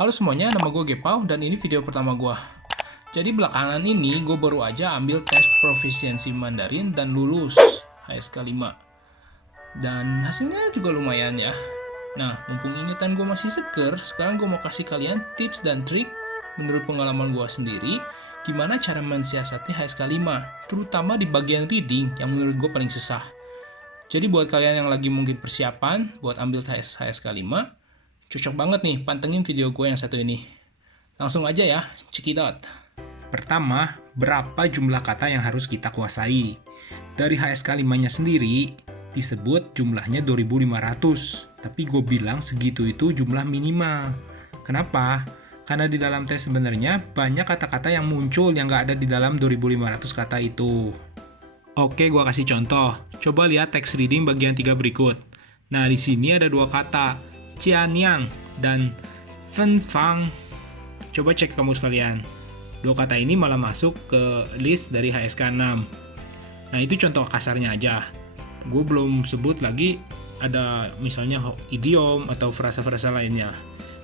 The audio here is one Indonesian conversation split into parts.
Halo semuanya, nama gue Gepau dan ini video pertama gue. Jadi belakangan ini gue baru aja ambil tes proficiency Mandarin dan lulus HSK 5. Dan hasilnya juga lumayan ya. Nah, mumpung ingatan gue masih seger, sekarang gue mau kasih kalian tips dan trik menurut pengalaman gue sendiri gimana cara mensiasati HSK 5, terutama di bagian reading yang menurut gue paling susah. Jadi buat kalian yang lagi mungkin persiapan buat ambil tes HSK 5, cocok banget nih pantengin video gue yang satu ini. Langsung aja ya, check it out. Pertama, berapa jumlah kata yang harus kita kuasai? Dari HSK 5-nya sendiri, disebut jumlahnya 2500. Tapi gue bilang segitu itu jumlah minimal. Kenapa? Karena di dalam tes sebenarnya banyak kata-kata yang muncul yang nggak ada di dalam 2500 kata itu. Oke, gue kasih contoh. Coba lihat teks reading bagian 3 berikut. Nah, di sini ada dua kata, Jianiang dan Fenfang. Coba cek kamus kalian. Dua kata ini malah masuk ke list dari HSK 6. Nah, itu contoh kasarnya aja. Gue belum sebut lagi ada misalnya idiom atau frasa-frasa lainnya.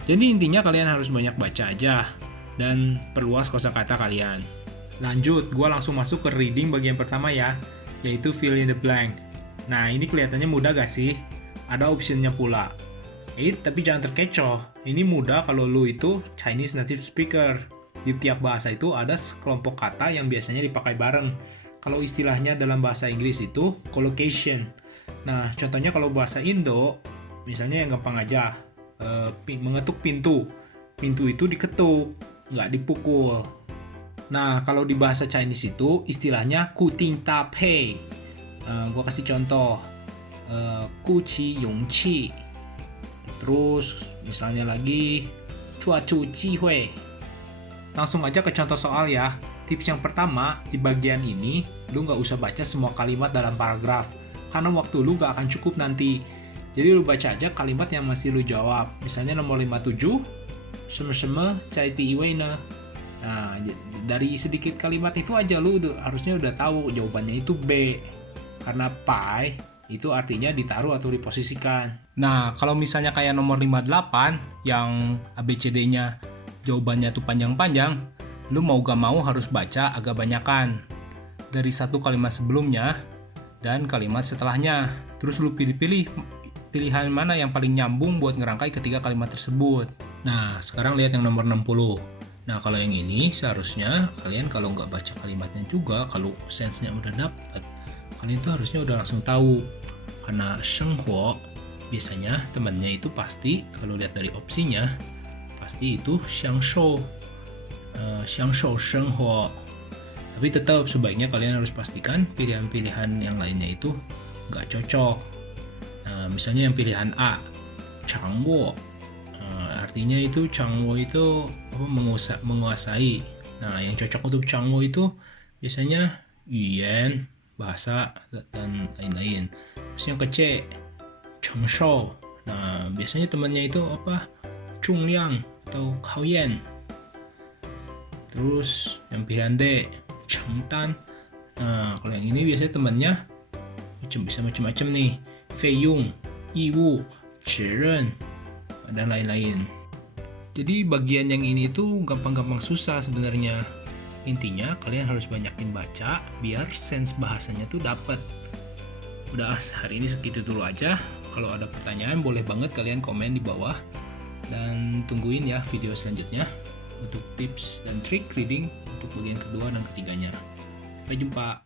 Jadi intinya kalian harus banyak baca aja dan perluas kosakata kalian. Lanjut, gue langsung masuk ke reading bagian pertama ya, yaitu fill in the blank. Nah, ini kelihatannya mudah gak sih? Ada optionnya pula. Tapi jangan terkecoh, ini mudah kalau lu itu Chinese native speaker. Di tiap bahasa itu ada sekelompok kata yang biasanya dipakai bareng. Kalau istilahnya dalam bahasa Inggris itu collocation. Nah, contohnya kalau bahasa Indo, misalnya yang gampang aja, mengetuk pintu. Pintu itu diketuk, nggak dipukul. Nah, kalau di bahasa Chinese itu istilahnya kuting tapei. Gua kasih contoh, kuci yongqi. Terus misalnya lagi cuacu jihui. Langsung aja ke contoh soal ya. Tips yang pertama, di bagian ini lu nggak usah baca semua kalimat dalam paragraf, karena waktu lu nggak akan cukup nanti. Jadi lu baca aja kalimat yang masih lu jawab. Misalnya nomor 57, seme-seme cai tiwei ne. Nah, dari sedikit kalimat itu aja lu harusnya udah tahu jawabannya itu B. Karena pai itu artinya ditaruh atau diposisikan. Nah, kalau misalnya kayak nomor 58 yang ABCD-nya jawabannya tuh panjang-panjang, lu mau gak mau harus baca agak banyakan dari satu kalimat sebelumnya dan kalimat setelahnya. Terus lu pilih-pilih pilihan mana yang paling nyambung buat ngerangkai ketiga kalimat tersebut. Nah, sekarang lihat yang nomor 60. Nah, kalau yang ini seharusnya kalian kalau nggak baca kalimatnya juga, kalau sense-nya udah dapet, kalian itu harusnya udah langsung tahu. Karena shenghuo, biasanya temannya itu pasti, kalau lihat dari opsinya, pasti itu xiangshou. Xiangshou shenghuo. Tapi tetap sebaiknya kalian harus pastikan pilihan-pilihan yang lainnya itu nggak cocok. Nah, misalnya yang pilihan A, changwo. Artinya itu changwo itu menguasai. Nah, yang cocok untuk changwo itu biasanya yuan, bahasa dan lain-lain. Terus yang ke C, chengshou. Nah, biasanya temannya itu apa? Chungliang atau kaoyan. Terus yang pilihan D, chengdan. Nah, kalau yang ini biasanya temannya bisa macam-macam nih. Feiyong, Yiwu, Zhiren, dan lain-lain. Jadi bagian yang ini tuh gampang-gampang susah sebenarnya. Intinya kalian harus banyakin baca biar sense bahasanya tuh dapat. Udah, hari ini segitu dulu aja. Kalau ada pertanyaan boleh banget kalian komen di bawah. Dan tungguin ya video selanjutnya untuk tips dan trik reading untuk bagian kedua dan ketiganya. Sampai jumpa.